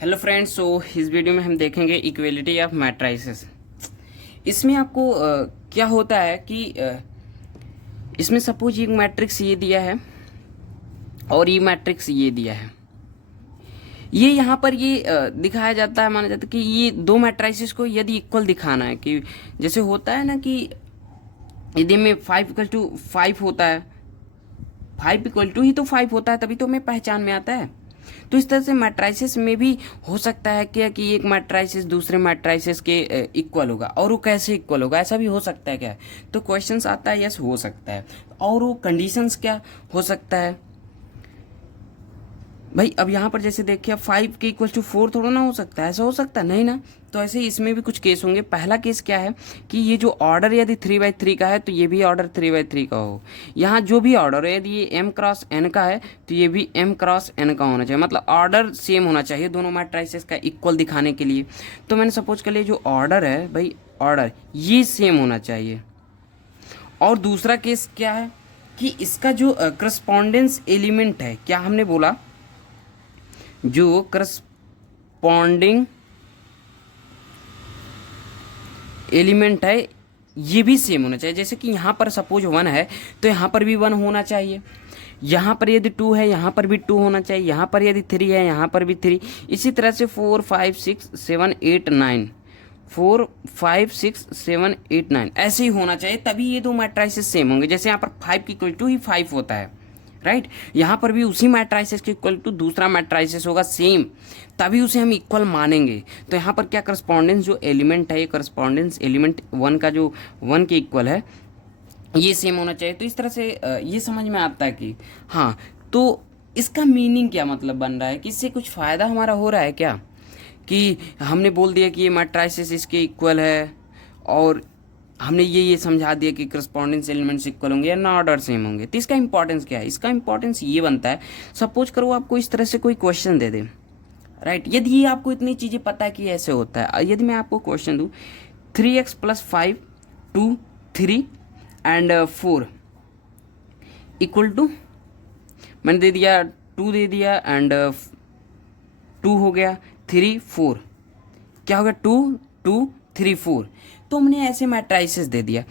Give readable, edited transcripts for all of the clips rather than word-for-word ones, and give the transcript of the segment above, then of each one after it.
Hello friends, सो इस video में हम देखेंगे इक्वलिटी ऑफ मैट्राइसेस। इसमें आपको क्या होता है कि इसमें सपोज एक मैट्रिक्स ये दिया है और ये मैट्रिक्स ये दिया है। ये यहाँ पर ये दिखाया जाता है, माना जाता है कि ये दो मैट्राइसेस को यदि इक्वल दिखाना है, कि जैसे होता है ना कि यदि में 5 होता है, 5 ही तो 5 होता है, तभी तो हमें पहचान में आता है। तो इस तरह से मैट्राइसिस में भी हो सकता है क्या कि एक मैट्राइसिस दूसरे मैट्राइसिस के इक्वल होगा, और वो कैसे इक्वल होगा, ऐसा भी हो सकता है क्या? तो क्वेश्चंस आता है, यस हो सकता है। और वो कंडीशंस क्या हो सकता है भाई? अब यहाँ पर जैसे देखिए 5 के इक्वल टू 4 थोड़ा ना हो सकता है, ऐसा हो सकता है नहीं ना। तो ऐसे ही इसमें भी कुछ केस होंगे। पहला केस क्या है कि ये जो ऑर्डर यदि 3/3 का है तो ये भी ऑर्डर 3/3 का हो। यहाँ जो भी ऑर्डर है यदि ये m×n का है तो ये भी m×n का होना चाहिए, मतलब ऑर्डर सेम होना चाहिए दोनों मैट्राइसेस का इक्वल दिखाने के लिए। तो मैंने सपोज कर लिया जो ऑर्डर है भाई, ऑर्डर ये सेम होना चाहिए। और दूसरा केस क्या है कि इसका जो करस्पॉन्डेंस एलिमेंट है, क्या हमने बोला, जो करस्पॉन्डिंग एलिमेंट है ये भी सेम होना चाहिए। जैसे कि यहाँ पर सपोज 1 है तो यहाँ पर भी 1 होना चाहिए, यहाँ पर यदि 2 है यहाँ पर भी 2 होना चाहिए, यहाँ पर यदि 3 है यहाँ पर भी 3, इसी तरह से 4 5 6 7 8 9, 4 5 6 7 8 9 ऐसे ही होना चाहिए, तभी ये दो मैट्राइसेस सेम होंगे। जैसे यहाँ पर 5 की इक्वल टू ही 5 होता है, राइट। यहाँ पर भी उसी मैट्राइसिस के इक्वल टू दूसरा मैट्राइसिस होगा सेम, तभी उसे हम इक्वल मानेंगे। तो यहाँ पर क्या करस्पॉन्डेंस जो एलिमेंट है, ये करस्पॉन्डेंस एलिमेंट 1 का जो 1 के इक्वल है ये सेम होना चाहिए। तो इस तरह से ये समझ में आता है कि हाँ, तो इसका मीनिंग क्या मतलब बन रहा है कि इससे कुछ फ़ायदा हमारा हो रहा है क्या, कि हमने बोल दिया कि ये मैट्राइसिस इसके इक्वल है, और हमने ये समझा दिया कि करस्पॉन्डेंस एलिमेंट्स इक्वल होंगे या ना ऑर्डर सेम होंगे। तो इसका इंपॉर्टेंस क्या है? इसका इंपॉर्टेंस ये बनता है, सपोज करो आपको इस तरह से कोई क्वेश्चन दे दे, राइट। यदि ये आपको इतनी चीज़ें पता है कि ऐसे होता है, यदि मैं आपको क्वेश्चन दूँ 3x+5 2 3 एंड 4 इक्वल टू, मैंने दे दिया 2 दे दिया एंड 2 हो गया 3 4, क्या हो गया 2 2 3 4। तो हमने ऐसे मैट्राइसेस दे दिया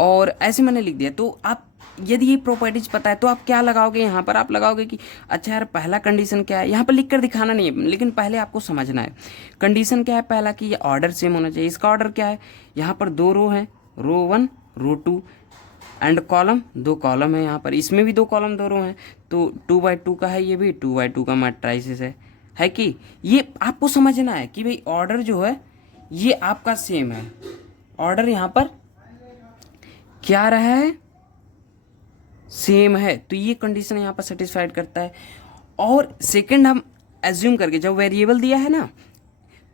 और ऐसे मैंने लिख दिया। तो आप यदि ये प्रॉपर्टीज पता है तो आप क्या लगाओगे यहाँ पर? आप लगाओगे कि अच्छा यार पहला कंडीशन क्या है, यहाँ पर लिख कर दिखाना नहीं है लेकिन पहले आपको समझना है। कंडीशन क्या है पहला कि ये ऑर्डर सेम होना चाहिए। इसका ऑर्डर क्या है? यहाँ पर 2 रो है, रो 1 रो 2 एंड कॉलम 2 कॉलम है। यहाँ पर इसमें भी 2 कॉलम 2 रो हैं, तो 2/2 का है, ये भी 2/2 का मैट्राइसिस है कि ये आपको समझना है कि भाई ऑर्डर जो है ये आपका सेम है। ऑर्डर यहाँ पर क्या रहा है? सेम है, तो ये कंडीशन यहाँ पर सेटिस्फाइड करता है। और सेकंड हम एज्यूम करके, जब वेरिएबल दिया है ना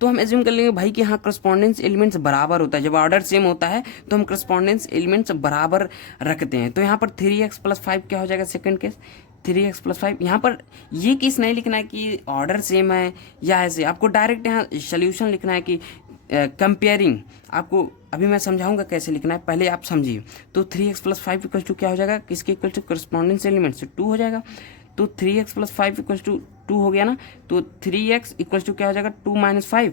तो हम एज्यूम कर लेंगे भाई कि हाँ करस्पॉन्डेंस एलिमेंट्स बराबर होता है। जब ऑर्डर सेम होता है तो हम करस्पॉन्डेंस एलिमेंट्स बराबर रखते हैं। तो यहाँ पर 3x+5 क्या हो जाएगा? Second case 3x+5। यहाँ पर ये केस नहीं लिखना है कि ऑर्डर सेम है या ऐसे, आपको डायरेक्ट यहाँ सोल्यूशन लिखना है कि कंपेयरिंग। आपको अभी मैं समझाऊंगा कैसे लिखना है, पहले आप समझिए। तो 3x+5 इक्वल टू क्या हो जाएगा? किसके इक्वल टू? करस्पॉन्डेंस एलिमेंट से 2 हो जाएगा। तो 3x+5 इक्वल टू 2 हो गया ना, तो 3x इक्वल टू क्या हो जाएगा? 2 - 5।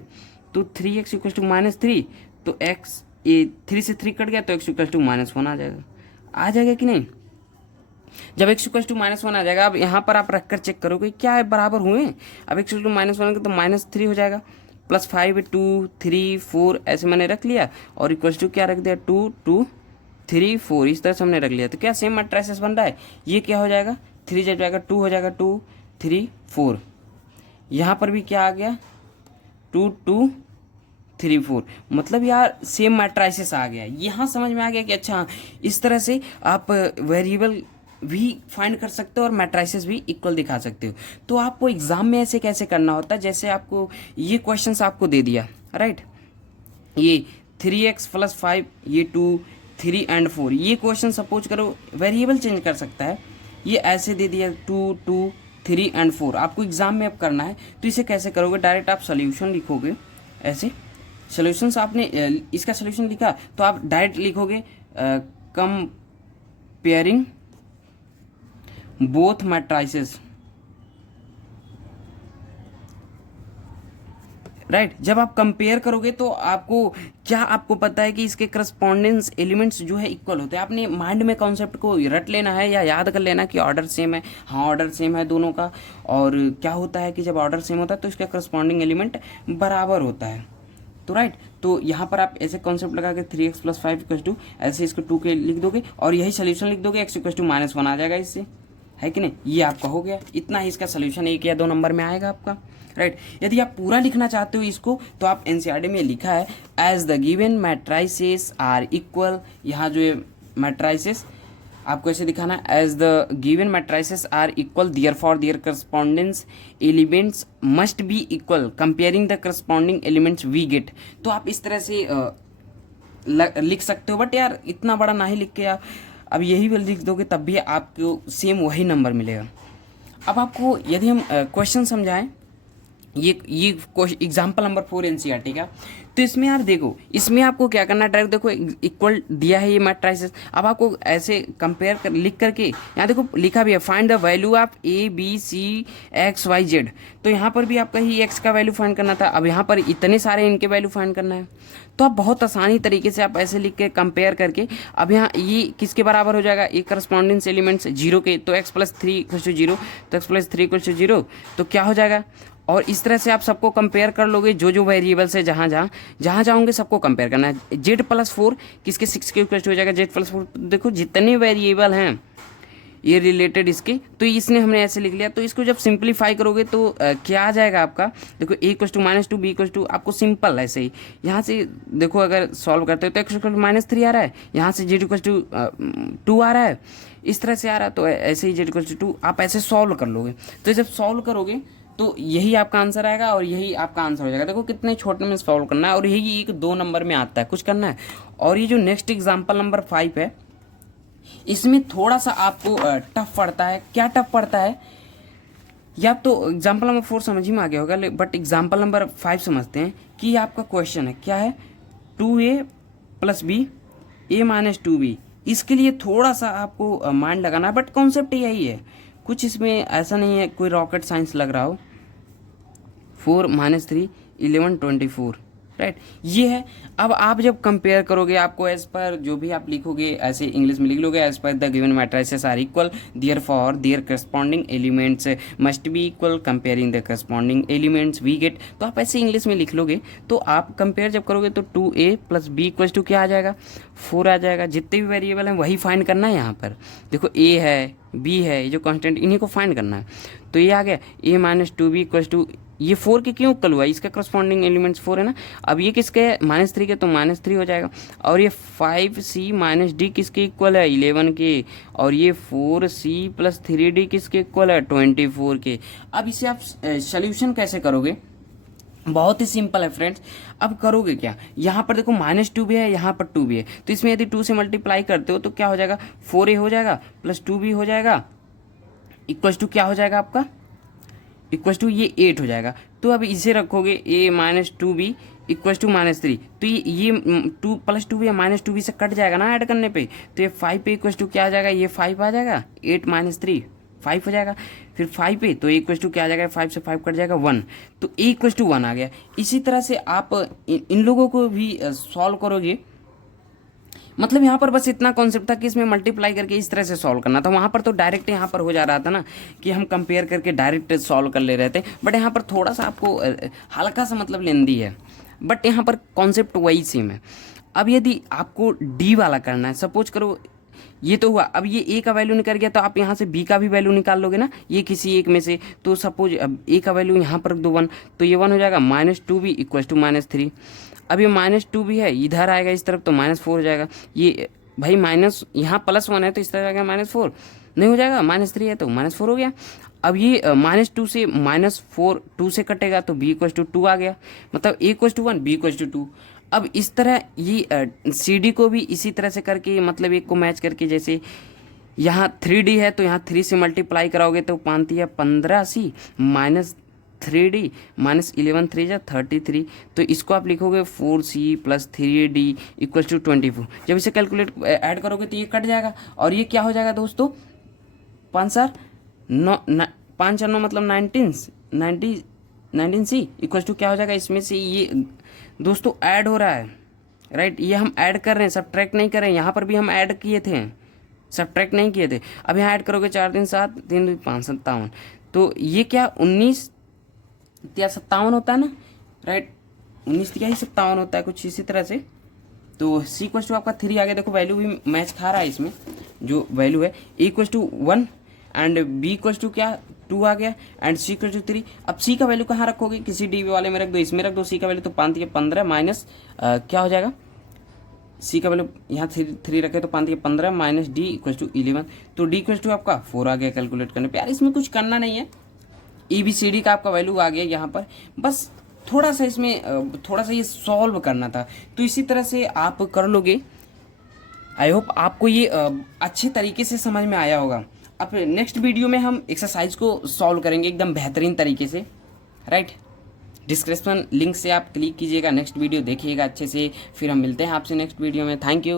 तो 3x इक्वल टू -3, तो x ये 3 से 3 कट गया तो x इक्वल टू -1 आ जाएगा। आ जाएगा कि नहीं? जब x इक्वल टू -1 आ जाएगा, अब यहाँ पर आप रखकर चेक करोगे क्या है बराबर हुए। अब x इक्वल टू -1 तो -3 हो जाएगा, +5 2 3 4 ऐसे मैंने रख लिया, और इक्वल टू क्या रख दिया? 2 2 3 4, इस तरह से हमने रख लिया। तो क्या सेम मैट्रिसेस बन रहा है? ये क्या हो जाएगा? 3 जब जाएगा 2 हो जाएगा, 2 3 4। यहाँ पर भी क्या आ गया? 2 2 3 4, मतलब यार सेम मैट्रिसेस आ गया। यहाँ समझ में आ गया कि अच्छा इस तरह से आप वेरिएबल भी फाइंड कर सकते हो और मैट्रिसेस भी इक्वल दिखा सकते हो। तो आपको एग्जाम में ऐसे कैसे करना होता है, जैसे आपको ये क्वेश्चंस आपको दे दिया, राइट। ये 3x+5, ये 2 3 एंड 4, ये क्वेश्चन सपोज करो वेरिएबल चेंज कर सकता है। ये ऐसे दे दिया 2 2 3 एंड 4, आपको एग्जाम में अब करना है। तो इसे कैसे करोगे? डायरेक्ट आप सोल्यूशन लिखोगे ऐसे। सोल्यूशंस आपने इसका सोल्यूशन लिखा तो आप डायरेक्ट लिखोगे कंपेयरिंग बोथ मैट्राइसेस राइट। जब आप कंपेयर करोगे तो आपको क्या आपको पता है कि इसके करस्पॉन्डेंस एलिमेंट्स जो है इक्वल होते हैं। आपने माइंड में कॉन्सेप्ट को रट लेना है या याद कर लेना कि ऑर्डर सेम है। हाँ, ऑर्डर सेम है दोनों का। और क्या होता है कि जब ऑर्डर सेम होता है तो इसका करस्पॉन्डिंग एलिमेंट बराबर होता है। तो राइट, तो यहाँ पर आप ऐसे कॉन्सेप्ट लगा के 3x + 5 = 2 ऐसे इसको 2 के लिख दोगे और यही सोल्यूशन लिख दोगे, x = -1 आ जाएगा इससे, है कि नहीं। ये आपका हो गया, इतना ही इसका सोल्यूशन 1 या 2 नंबर में आएगा आपका, राइट। यदि आप पूरा लिखना चाहते हो इसको तो आप एनसीईआरटी में लिखा है as the given matrices are equal. यहाँ जो है मैट्राइसेस आपको ऐसे दिखाना है as the given matrices are equal therefore their correspondence elements must be equal comparing the corresponding elements we get. तो आप इस तरह से लिख सकते हो, बट यार इतना बड़ा ना ही लिख के आप अब यही भी लिख दोगे तब भी आपको सेम वही नंबर मिलेगा। अब आपको यदि हम क्वेश्चन समझाएं, ये एग्जाम्पल नंबर 4 एनसीईआरटी का, तो इसमें यार देखो, इसमें आपको क्या करना है, डायरेक्ट देखो इक्वल दिया है ये मैट्राइसेस। अब आपको ऐसे कंपेयर कर लिख करके यहाँ देखो लिखा भी है find the value of ABCXYZ। तो यहाँ पर भी आपका ही x का वैल्यू फाइंड करना था, अब यहाँ पर इतने सारे इनके वैल्यू फाइंड करना है। तो आप बहुत आसानी तरीके से आप ऐसे लिख के कंपेयर करके, अब यहाँ ये किसके बराबर हो जाएगा, एक करस्पॉन्डेंस एलिमेंट्स 0 के, तो x + 3 = 0, तो x + 3 = 0, तो क्या हो जाएगा। और इस तरह से आप सबको कंपेयर कर लोगे, जो वेरिएबल्स है जहाँ जाओगे सबको कंपेयर करना है। z + 4 किसके 6 के इक्वल हो जाएगा, z + 4 देखो जितने वेरिएबल हैं ये रिलेटेड इसके, तो इसने हमने ऐसे लिख लिया। तो इसको जब सिंप्लीफाई करोगे तो क्या आ जाएगा आपका, देखो a = -2 b = आपको सिंपल ऐसे ही यहाँ से देखो अगर सॉल्व करते हो तो x = -3 आ रहा है, यहाँ से z = 2 आ रहा है, इस तरह से आ रहा है, तो ऐसे ही z = 2 आप ऐसे सॉल्व कर लोगे। तो जब सॉल्व करोगे तो यही आपका आंसर आएगा और यही आपका आंसर हो जाएगा। देखो कितने छोटे में सॉल्व करना है और यही 1-2 नंबर में आता है, कुछ करना है। और ये जो नेक्स्ट एग्जाम्पल नंबर 5 है, इसमें थोड़ा सा आपको टफ पड़ता है। क्या टफ पड़ता है, या तो एग्जाम्पल नंबर 4 समझ ही में आ गया होगा, बट एग्जाम्पल नंबर 5 समझते हैं कि आपका क्वेश्चन है क्या है, 2a + b a - 2b। इसके लिए थोड़ा सा आपको माइंड लगाना है, बट कॉन्सेप्ट यही है, कुछ इसमें ऐसा नहीं है कोई रॉकेट साइंस लग रहा हो। 4 - 3 11 24, राइट, ये है। अब आप जब कंपेयर करोगे आपको एज पर जो भी आप लिखोगे ऐसे इंग्लिश में लिख लोगे as per the given matrices are equal therefore their corresponding elements must be equal comparing the corresponding elements we get. तो आप ऐसे इंग्लिश में लिख लोगे, तो आप कंपेयर जब करोगे तो 2a + b = क्या आ जाएगा, 4 आ जाएगा। जितने भी वेरिएबल हैं वही फाइंड करना है। यहाँ पर देखो a है, b है, ये जो कांस्टेंट इन्हीं को फाइंड करना है। तो ये आ गया a - 2b = ये 4 के क्यों इक्वल हुआ, इसका करस्पॉन्डिंग एलिमेंट्स 4 है ना। अब ये किसके है, -3 के, तो -3 हो जाएगा। और ये 5c - d किसके इक्वल है, 11 के। और ये 4c + 3d किसके इक्वल है, 24 के। अब इसे आप सोल्यूशन कैसे करोगे, बहुत ही सिंपल है फ्रेंड्स। अब करोगे क्या, यहाँ पर देखो -2 भी है, यहाँ पर 2 भी है, तो इसमें यदि 2 से मल्टीप्लाई करते हो तो क्या हो जाएगा, 4a हो जाएगा + 2b हो जाएगा इक्वल टू क्या हो जाएगा आपका, इक्वल टू ये 8 हो जाएगा। तो अब इसे रखोगे a - 2b इक्वल टू -3, तो ये 2 + 2b या -2b से कट जाएगा ना ऐड करने पे, तो ये 5 पे इक्वल टू क्या आ जाएगा, ये 5 आ जाएगा, 8 - 3 5 हो जाएगा। फिर 5 पे तो इक्वल टू क्या आ जाएगा, 5 से 5 कट जाएगा 1, तो a इक्वल टू 1 आ गया। इसी तरह से आप इन लोगों को भी सॉल्व करोगे। मतलब यहाँ पर बस इतना कॉन्सेप्ट था कि इसमें मल्टीप्लाई करके इस तरह से सॉल्व करना था। वहाँ पर तो डायरेक्ट यहाँ पर हो जा रहा था ना कि हम कंपेयर करके डायरेक्ट सॉल्व कर ले रहे थे, बट यहाँ पर थोड़ा सा आपको हल्का सा मतलब लेंदी है, बट यहाँ पर कॉन्सेप्ट वही सेम है। अब यदि आपको डी वाला करना है, सपोज करो ये तो हुआ, अब ये ए का वैल्यू निकल गया तो आप यहाँ से बी का भी वैल्यू निकाल लोगे ना, ये किसी एक में से। तो सपोज अब ए का वैल्यू यहाँ पर रख दो 1, तो ये 1 हो जाएगा, -2b इक्वल टू -3। अब ये -2 भी है, इधर आएगा इस तरफ तो -4 हो जाएगा। ये भाई माइनस यहाँ +1 है तो इस तरह आएगा -4, नहीं हो जाएगा, -3 है तो -4 हो गया। अब ये -2 से -4 2 से कटेगा तो b इक्वल टू 2 आ गया, मतलब a equal to 1 b equal to 2। अब इस तरह ये सी डी को भी इसी तरह से करके, मतलब एक को मैच करके, जैसे यहाँ 3d है तो यहाँ 3 से मल्टीप्लाई कराओगे तो 5 या 15c -3d -11 3 जा 33, तो इसको आप लिखोगे 4c + 3d इक्वल टू 24। जब इसे कैलकुलेट ऐड करोगे तो ये कट जाएगा और ये क्या हो जाएगा दोस्तों, 5 4 9 5 4 9 मतलब 19 19C इक्वल टू क्या हो जाएगा, इसमें से ये दोस्तों ऐड हो रहा है, राइट, ये हम ऐड कर रहे हैं, सब्ट्रैक्ट नहीं कर रहे हैं। यहाँ पर भी हम ऐड किए थे, सब्ट्रैक्ट नहीं किए थे। अब यहाँ ऐड करोगे 4 3 7 3 2 5 57, तो ये क्या 19 या 57 होता है ना, राइट, 19 क्या ही 57 होता है कुछ इसी तरह से। तो सी इक्वल टू आपका 3 आ गया, देखो वैल्यू भी मैच खा रहा है इसमें, जो वैल्यू है A equal to 1 and B equal to क्या 2 आ गया एंड सी इक्वल टू 3। अब सी का वैल्यू कहाँ रखोगे, किसी डी वाले में रख दो, इसमें रख दो सी का वैल्यू, तो 5 या 15 माइनस क्या हो जाएगा, सी का वैल्यू यहाँ 3 रखे तो 5 या 15 माइनस डी इक्वल टू 11, तो डी इक्वल टू आपका 4 आ गया कैलकुलेट करने पे। यार इसमें कुछ करना नहीं है, ABCD का आपका वैल्यू आ गया यहाँ पर, बस थोड़ा सा इसमें थोड़ा सा ये सॉल्व करना था, तो इसी तरह से आप कर लोगे। आई होप आपको ये अच्छे तरीके से समझ में आया होगा। अब नेक्स्ट वीडियो में हम एक्सरसाइज को सॉल्व करेंगे एकदम बेहतरीन तरीके से, राइट। डिस्क्रिप्शन लिंक से आप क्लिक कीजिएगा, नेक्स्ट वीडियो देखिएगा अच्छे से, फिर हम मिलते हैं आपसे नेक्स्ट वीडियो में। Thank you.